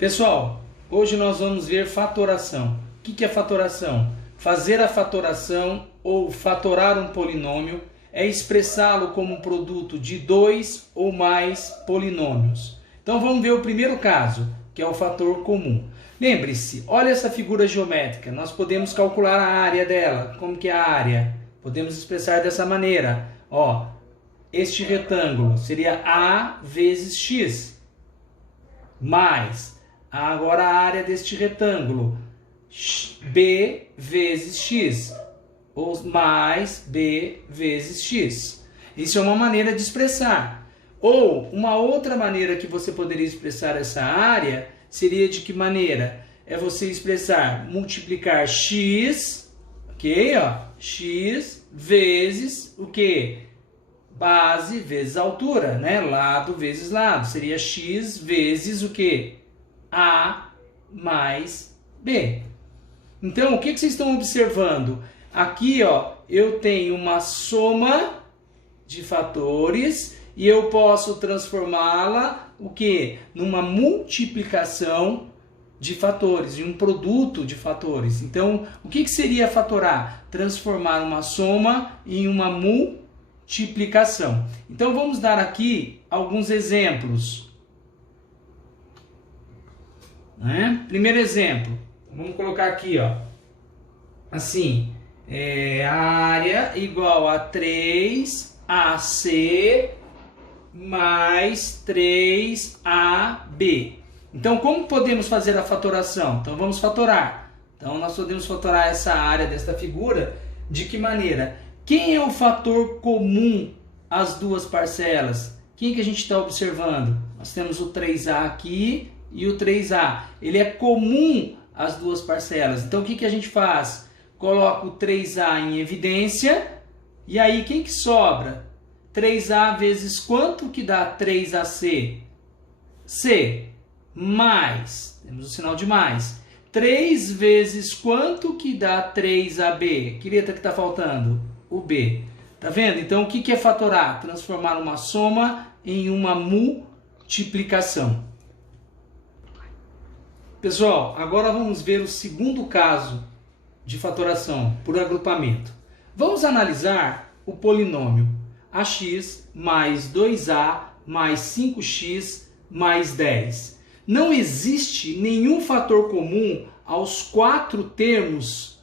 Pessoal, hoje nós vamos ver fatoração. O que é fatoração? Fazer a fatoração ou fatorar um polinômio é expressá-lo como um produto de dois ou mais polinômios. Então vamos ver o primeiro caso, que é o fator comum. Lembre-se, olha essa figura geométrica, nós podemos calcular a área dela. Como que é a área? Podemos expressar dessa maneira. Ó, este retângulo seria A vezes X, mais agora a área deste retângulo, B vezes X, ou mais B vezes X. Isso é uma maneira de expressar. Ou uma outra maneira que você poderia expressar essa área seria de que maneira? É você expressar, multiplicar X, ok? Ó, X vezes o quê? Base vezes altura, né? Lado vezes lado. Seria X vezes o quê? A mais B. Então, o que vocês estão observando? Aqui, ó, eu tenho uma soma de fatores e eu posso transformá-la, o quê? Numa multiplicação de fatores, em um produto de fatores. Então, o que seria fatorar? Transformar uma soma em uma multiplicação. Então, vamos dar aqui alguns exemplos. Primeiro exemplo, vamos colocar aqui, ó, assim, a área igual a 3AC mais 3AB. Então, como podemos fazer a fatoração? Então, vamos fatorar. Então, nós podemos fatorar essa área desta figura de que maneira? Quem é o fator comum às duas parcelas? Quem que a gente está observando? Nós temos o 3A aqui e o 3A. Ele é comum às duas parcelas. Então, o que a gente faz? Coloca o 3A em evidência. E aí, quem que sobra? 3A vezes quanto que dá 3AC? C. Mais. Temos o sinal de mais. 3 vezes quanto que dá 3AB? Que letra que está faltando? O B. Tá vendo? Então, o que é fatorar? Transformar uma soma em uma multiplicação. Pessoal, agora vamos ver o segundo caso de fatoração por agrupamento. Vamos analisar o polinômio ax mais 2a mais 5x mais 10. Não existe nenhum fator comum aos quatro termos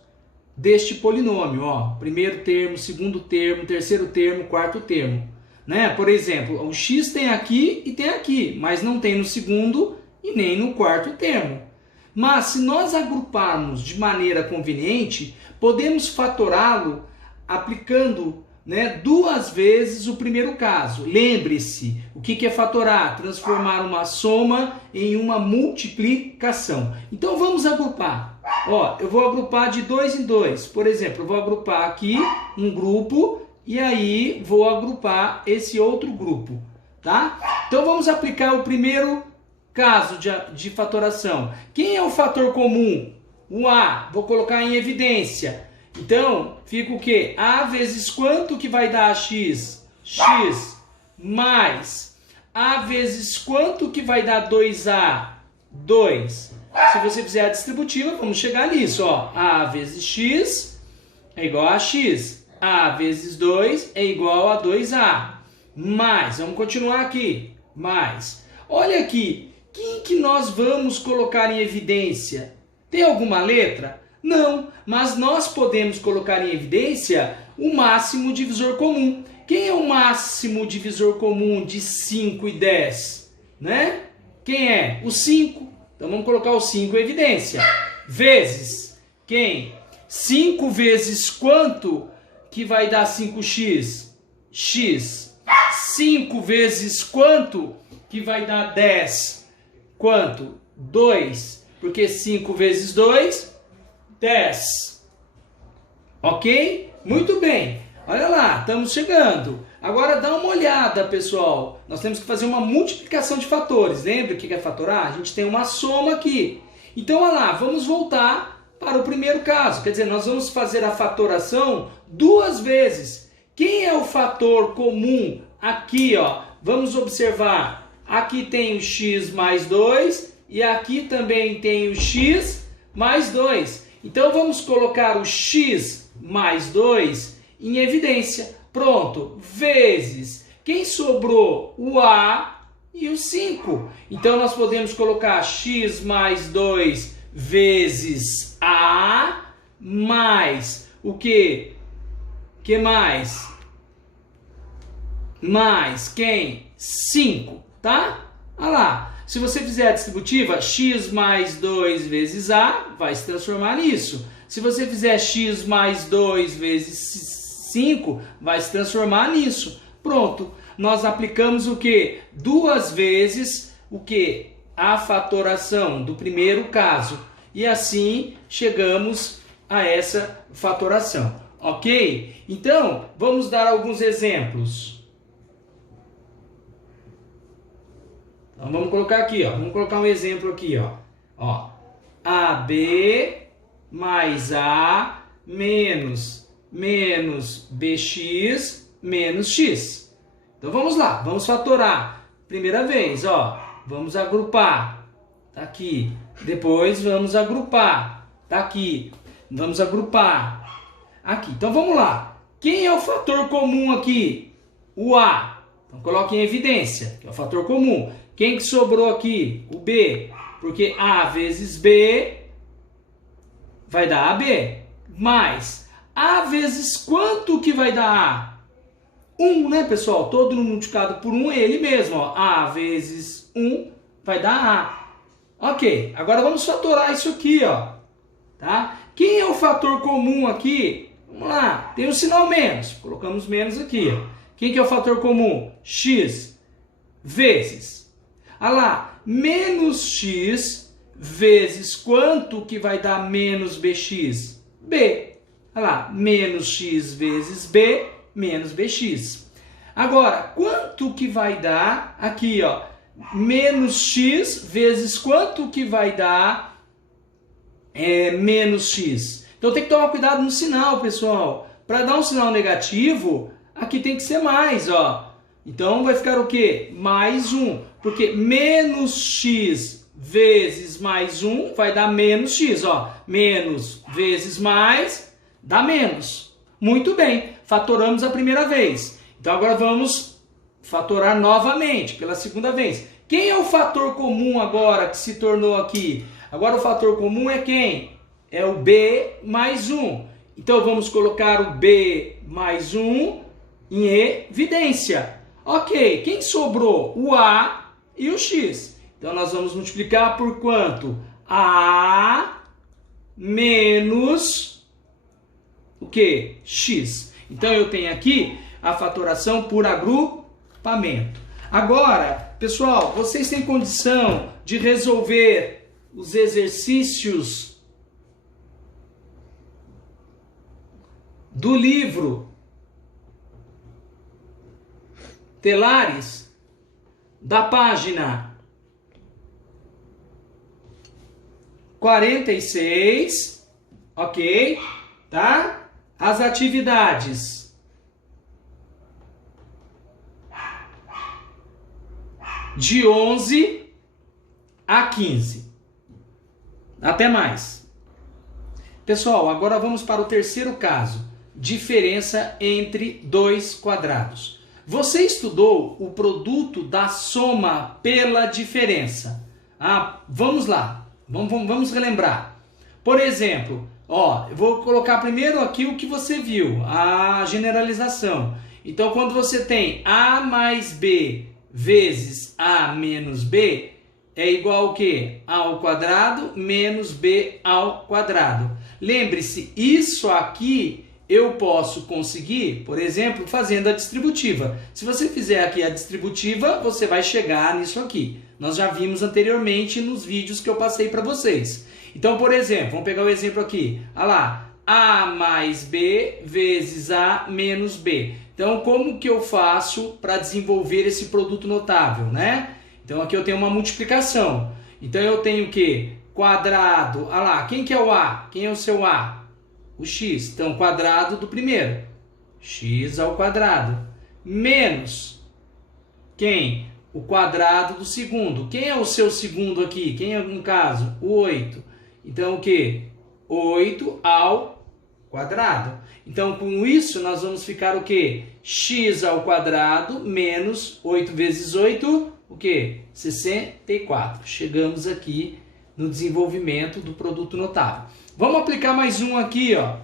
deste polinômio. Ó, primeiro termo, segundo termo, terceiro termo, quarto termo. Né? Por exemplo, o x tem aqui e tem aqui, mas não tem no segundo e nem no quarto termo. Mas se nós agruparmos de maneira conveniente, podemos fatorá-lo aplicando, né, duas vezes o primeiro caso. Lembre-se, o que é fatorar? Transformar uma soma em uma multiplicação. Então vamos agrupar. Ó, eu vou agrupar de dois em dois. Por exemplo, eu vou agrupar aqui um grupo e aí vou agrupar esse outro grupo. Tá? Então vamos aplicar o primeiro caso de fatoração. Quem é o fator comum? O A. Vou colocar em evidência. Então, fica o quê? A vezes quanto que vai dar x? X mais A vezes quanto que vai dar 2A? 2. Se você fizer a distributiva, vamos chegar nisso. Ó. A vezes x é igual a x. A vezes 2 é igual a 2A. Mais, vamos continuar aqui. Mais. Olha aqui. Quem que nós vamos colocar em evidência? Tem alguma letra? Não, mas nós podemos colocar em evidência o máximo divisor comum. Quem é o máximo divisor comum de 5 e 10? Né? Quem é? O 5. Então vamos colocar o 5 em evidência. Vezes quem? 5 vezes quanto que vai dar 5x? X. 5 vezes quanto que vai dar 10? Quanto? 2. Porque 5 vezes 2, 10. Ok? Muito bem. Olha lá, estamos chegando. Agora dá uma olhada, pessoal. Nós temos que fazer uma multiplicação de fatores. Lembra o que é fatorar? A gente tem uma soma aqui. Então, olha lá, vamos voltar para o primeiro caso. Quer dizer, nós vamos fazer a fatoração duas vezes. Quem é o fator comum aqui, ó? Vamos observar. Aqui tem o x mais 2 e aqui também tem o x mais 2. Então vamos colocar o x mais 2 em evidência. Pronto, vezes. Quem sobrou? O a e o 5. Então nós podemos colocar x mais 2 vezes a mais o que? Que mais? Mais quem? 5, tá? Olha lá. Se você fizer a distributiva, x mais 2 vezes a vai se transformar nisso. Se você fizer x mais 2 vezes 5, vai se transformar nisso. Pronto. Nós aplicamos o que? Duas vezes o que? A fatoração do primeiro caso. E assim chegamos a essa fatoração. Ok? Então, vamos dar alguns exemplos. Então, vamos colocar aqui, ó. Vamos colocar um exemplo aqui, ó. AB mais A menos BX menos X. Então, vamos lá. Vamos fatorar. Primeira vez, ó. Vamos agrupar. Tá aqui. Depois, vamos agrupar. Tá aqui. Vamos agrupar. Aqui. Então, vamos lá. Quem é o fator comum aqui? O A. Então, coloque em evidência, que é o fator comum. Quem que sobrou aqui? O B. Porque A vezes B vai dar AB. Mais A vezes quanto que vai dar A? 1, né, pessoal? Todo multiplicado por 1 é ele mesmo. Ó. A vezes 1 vai dar A. Ok. Agora vamos fatorar isso aqui, ó. Tá? Quem é o fator comum aqui? Vamos lá. Tem um sinal menos. Colocamos menos aqui, ó. Quem que é o fator comum? X vezes. Olha lá, menos x vezes quanto que vai dar menos bx? B. Olha lá, menos x vezes b, menos bx. Agora, quanto que vai dar aqui, ó? Menos x vezes quanto que vai dar menos x? Então tem que tomar cuidado no sinal, pessoal. Para dar um sinal negativo, aqui tem que ser mais, ó. Então vai ficar o quê? Mais 1. Porque menos x vezes mais 1 vai dar menos x. Ó. Menos vezes mais dá menos. Muito bem. Fatoramos a primeira vez. Então agora vamos fatorar novamente, pela segunda vez. Quem é o fator comum agora que se tornou aqui? Agora o fator comum é quem? É o b mais 1. Então vamos colocar o b mais 1 em evidência. Ok, quem sobrou? O A e o X. Então, nós vamos multiplicar por quanto? A menos o quê? X. Então, eu tenho aqui a fatoração por agrupamento. Agora, pessoal, vocês têm condição de resolver os exercícios do livro Telares, da página 46, ok? Tá? As atividades de 11 a 15. Até mais. Pessoal, agora vamos para o terceiro caso. Diferença entre dois quadrados. Você estudou o produto da soma pela diferença. Vamos lá. Vamos relembrar. Por exemplo, ó, eu vou colocar primeiro aqui o que você viu, a generalização. Então, quando você tem A mais B vezes A menos B, é igual ao quê? A ao quadrado menos B ao quadrado. Lembre-se, isso aqui eu posso conseguir, por exemplo, fazendo a distributiva. Se você fizer aqui a distributiva, você vai chegar nisso aqui. Nós já vimos anteriormente nos vídeos que eu passei para vocês. Então, por exemplo, vamos pegar o exemplo aqui. Olha lá, A mais B vezes A menos B. Então, como que eu faço para desenvolver esse produto notável, né? Então, aqui eu tenho uma multiplicação. Então, eu tenho o quê? Quadrado. Olha lá, quem que é o A? Quem é o seu A? O x, então quadrado do primeiro, x ao quadrado, menos quem? o quadrado do segundo. Quem é o seu segundo aqui? Quem é, no caso? O 8. Então, o quê? 8 ao quadrado. Então, com isso, nós vamos ficar o quê? X ao quadrado menos 8 vezes 8, o quê? 64. Chegamos aqui no desenvolvimento do produto notável. Vamos aplicar mais um aqui, ó.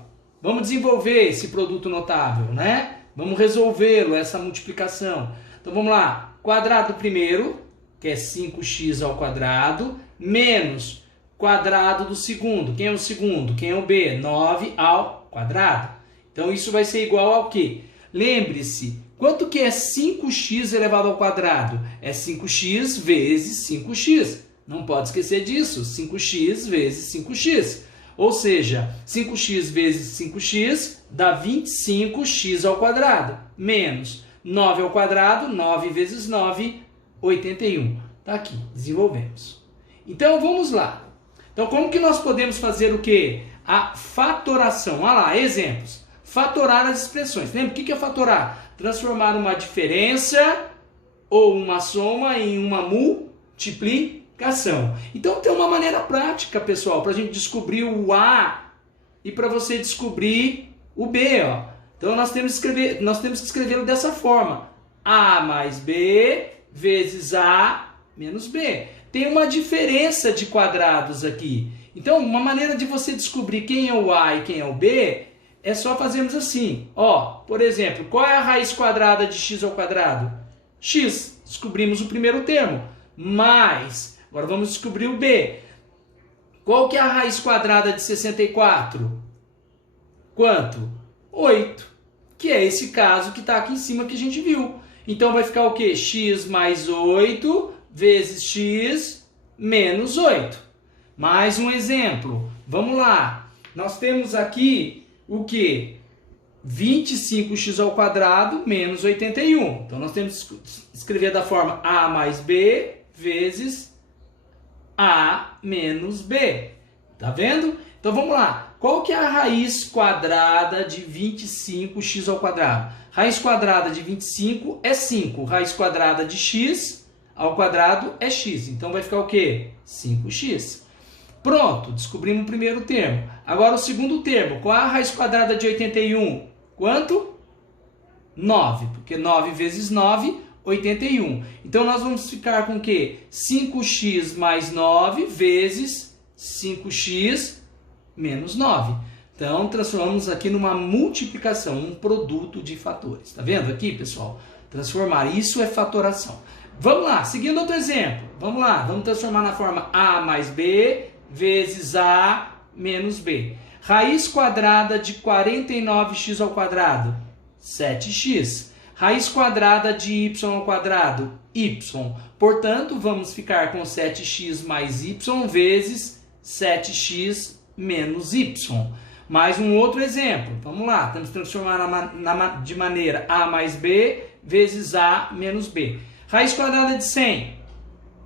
Vamos desenvolver esse produto notável, né? Vamos resolvê-lo, essa multiplicação. Então, vamos lá. Quadrado primeiro, que é 5x ao quadrado, menos quadrado do segundo. Quem é o segundo? Quem é o B? 9 ao quadrado. Então, isso vai ser igual ao quê? Lembre-se, quanto que é 5x elevado ao quadrado? É 5x vezes 5x. Não pode esquecer disso. 5x vezes 5x. Ou seja, 5x vezes 5x dá 25x ao quadrado. Menos 9 ao quadrado, 9 vezes 9, 81. Tá aqui, desenvolvemos. Então, vamos lá. Então, como que nós podemos fazer o quê? A fatoração. Olha lá, exemplos. Fatorar as expressões. Lembra o que é fatorar? Transformar uma diferença ou uma soma em uma multiplicação. Então tem uma maneira prática, pessoal, para a gente descobrir o A e para você descobrir o B. Ó. Então nós temos que escrevê-lo dessa forma. A mais B vezes A menos B. Tem uma diferença de quadrados aqui. Então uma maneira de você descobrir quem é o A e quem é o B é só fazermos assim, ó, por exemplo, qual é a raiz quadrada de x ao quadrado? X, descobrimos o primeiro termo, mais, agora vamos descobrir o B. Qual que é a raiz quadrada de 64? Quanto? 8, que é esse caso que está aqui em cima que a gente viu. Então vai ficar o quê? X mais 8 vezes x menos 8. Mais um exemplo, vamos lá, nós temos aqui o que? 25x ao quadrado menos 81. Então, nós temos que escrever da forma A mais B vezes A menos B. Tá vendo? Então, vamos lá. Qual que é a raiz quadrada de 25x ao quadrado? Raiz quadrada de 25 é 5. Raiz quadrada de x ao quadrado é x. Então, vai ficar o quê? 5x. Pronto, descobrimos o primeiro termo. Agora o segundo termo. Qual é a raiz quadrada de 81? Quanto? 9, porque 9 vezes 9, 81. Então nós vamos ficar com o quê? 5x mais 9 vezes 5x menos 9. Então transformamos aqui numa multiplicação, um produto de fatores. Está vendo aqui, pessoal? Transformar, isso é fatoração. Vamos lá, seguindo outro exemplo. Vamos lá, vamos transformar na forma A mais B vezes A menos B. Raiz quadrada de 49x ao quadrado, 7x. Raiz quadrada de y ao quadrado, y. Portanto, vamos ficar com 7x mais y vezes 7x menos y. Mais um outro exemplo. Vamos lá, temos que transformar de maneira A mais B vezes A menos B. Raiz quadrada de 100,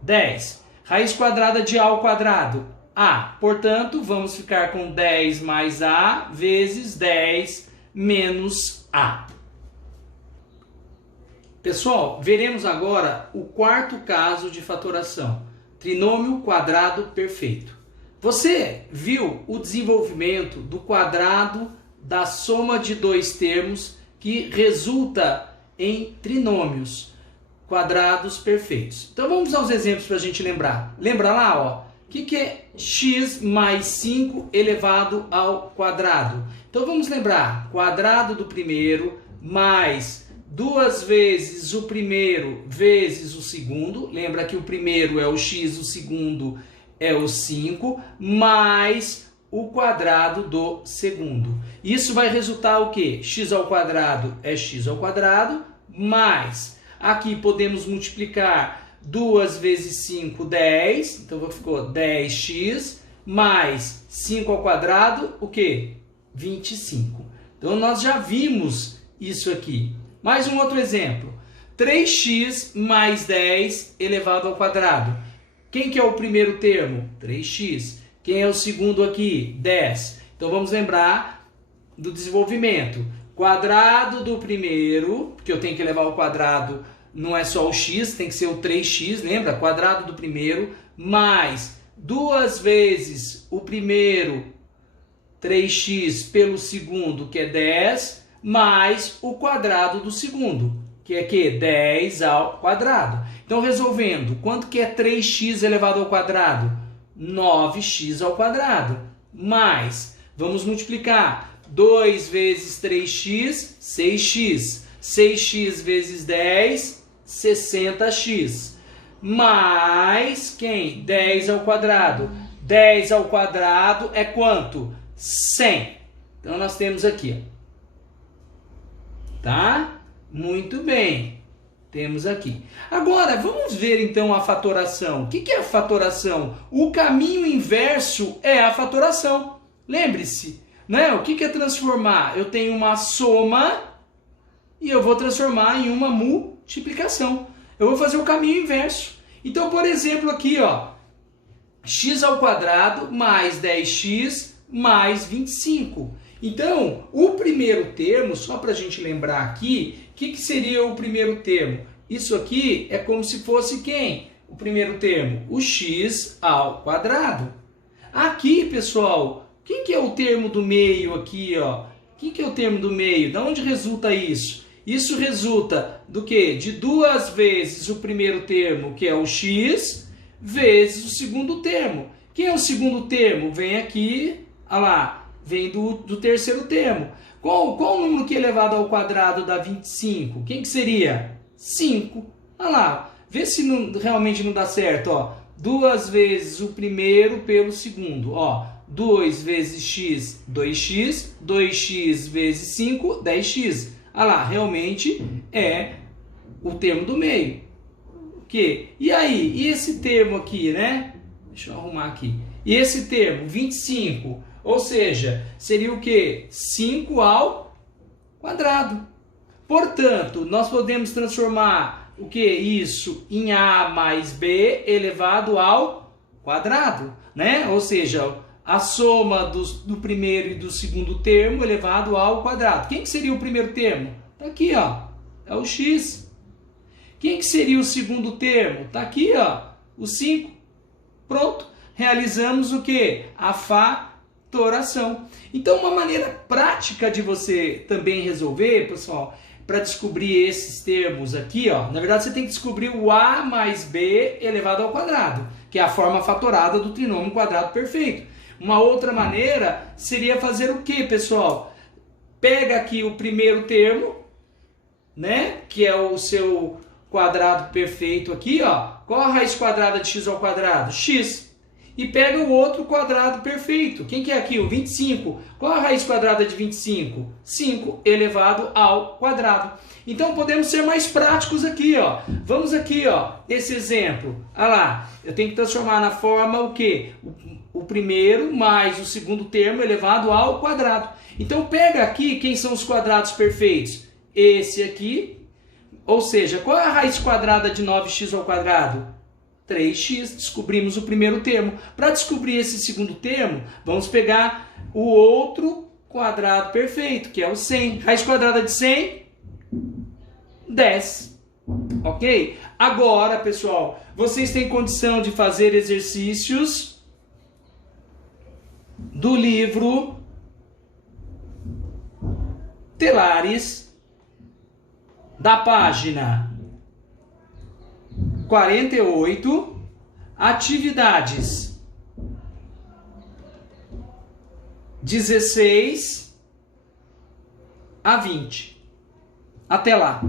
10. Raiz quadrada de A ao quadrado, A. Portanto, vamos ficar com 10 mais A vezes 10 menos A. Pessoal, veremos agora o quarto caso de fatoração. Trinômio quadrado perfeito. Você viu o desenvolvimento do quadrado da soma de dois termos que resulta em trinômios quadrados perfeitos. Então vamos aos exemplos para a gente lembrar. Lembra lá, ó. O que é x mais 5 elevado ao quadrado? Então vamos lembrar, quadrado do primeiro mais 2 vezes o primeiro vezes o segundo. Lembra que o primeiro é o x, o segundo é o 5, mais o quadrado do segundo. Isso vai resultar o quê? X ao quadrado é x ao quadrado, mais, aqui podemos multiplicar 2 vezes 5, 10, então ficou 10x, mais 5 ao quadrado, o quê? 25. Então nós já vimos isso aqui. Mais um outro exemplo. 3x mais 10 elevado ao quadrado. Quem que é o primeiro termo? 3x. Quem é o segundo aqui? 10. Então vamos lembrar do desenvolvimento. Quadrado do primeiro, porque eu tenho que levar o quadrado não é só o x, tem que ser o 3x, lembra? Quadrado do primeiro, mais 2 vezes o primeiro 3x pelo segundo, que é 10, mais o quadrado do segundo, que é que? 10 ao quadrado. Então, resolvendo, quanto que é 3x elevado ao quadrado? 9x ao quadrado. Mais, vamos multiplicar, 2 vezes 3x, 6x. 6x vezes 10, 60x. Mais, quem? 10 ao quadrado. 10 ao quadrado é quanto? 100. Então, nós temos aqui, tá? Muito bem. Temos aqui. Agora, vamos ver então a fatoração. O que é a fatoração? O caminho inverso é a fatoração. Lembre-se, né? O que é transformar? Eu tenho uma soma e eu vou transformar em uma multiplicação. Eu vou fazer o caminho inverso. Então, por exemplo, aqui, ó, x ao quadrado mais 10x mais 25. Então, o primeiro termo, só para a gente lembrar aqui, o que seria o primeiro termo? Isso aqui é como se fosse quem? O primeiro termo, o x ao quadrado. Aqui, pessoal, quem que é o termo do meio aqui, ó? Quem que é o termo do meio? De onde resulta isso? Isso resulta do quê? De 2 vezes o primeiro termo, que é o x, vezes o segundo termo. Quem é o segundo termo? Vem aqui, olha lá, vem do terceiro termo. Qual o número que é elevado ao quadrado dá 25? Quem que seria? 5. Olha lá, vê se realmente não dá certo. Ó. 2 vezes o primeiro pelo segundo. Ó. 2 vezes x, 2x. 2x vezes 5, 10x. Olha lá, realmente é o termo do meio. Que? E aí? E esse termo aqui, né? Deixa eu arrumar aqui. E esse termo, 25, ou seja, seria o quê? 5 ao quadrado. Portanto, nós podemos transformar o que? Isso em a mais b elevado ao quadrado, né? Ou seja, a soma do primeiro e do segundo termo elevado ao quadrado. Quem que seria o primeiro termo? Está aqui, ó. É o x. Quem que seria o segundo termo? Está aqui, ó. O 5. Pronto. Realizamos o que? A fatoração. Então, uma maneira prática de você também resolver, pessoal, para descobrir esses termos aqui, ó, na verdade você tem que descobrir o a mais b elevado ao quadrado, que é a forma fatorada do trinômio quadrado perfeito. Uma outra maneira seria fazer o que, pessoal? Pega aqui o primeiro termo, né, que é o seu quadrado perfeito aqui, ó. Qual a raiz quadrada de x ao quadrado? X. E pega o outro quadrado perfeito. Quem que é aqui? O 25. Qual a raiz quadrada de 25? 5 elevado ao quadrado. Então, podemos ser mais práticos aqui, ó. Vamos aqui, ó, esse exemplo. Olha lá, eu tenho que transformar na forma o quê? O primeiro mais o segundo termo elevado ao quadrado. Então, pega aqui quem são os quadrados perfeitos. Esse aqui, ou seja, qual é a raiz quadrada de 9x ao quadrado? 3x, descobrimos o primeiro termo. Para descobrir esse segundo termo, vamos pegar o outro quadrado perfeito, que é o 100. Raiz quadrada de 100? 10. Ok? Agora, pessoal, vocês têm condição de fazer exercícios do livro Telares, da página 48, atividades 16 a 20. Até lá!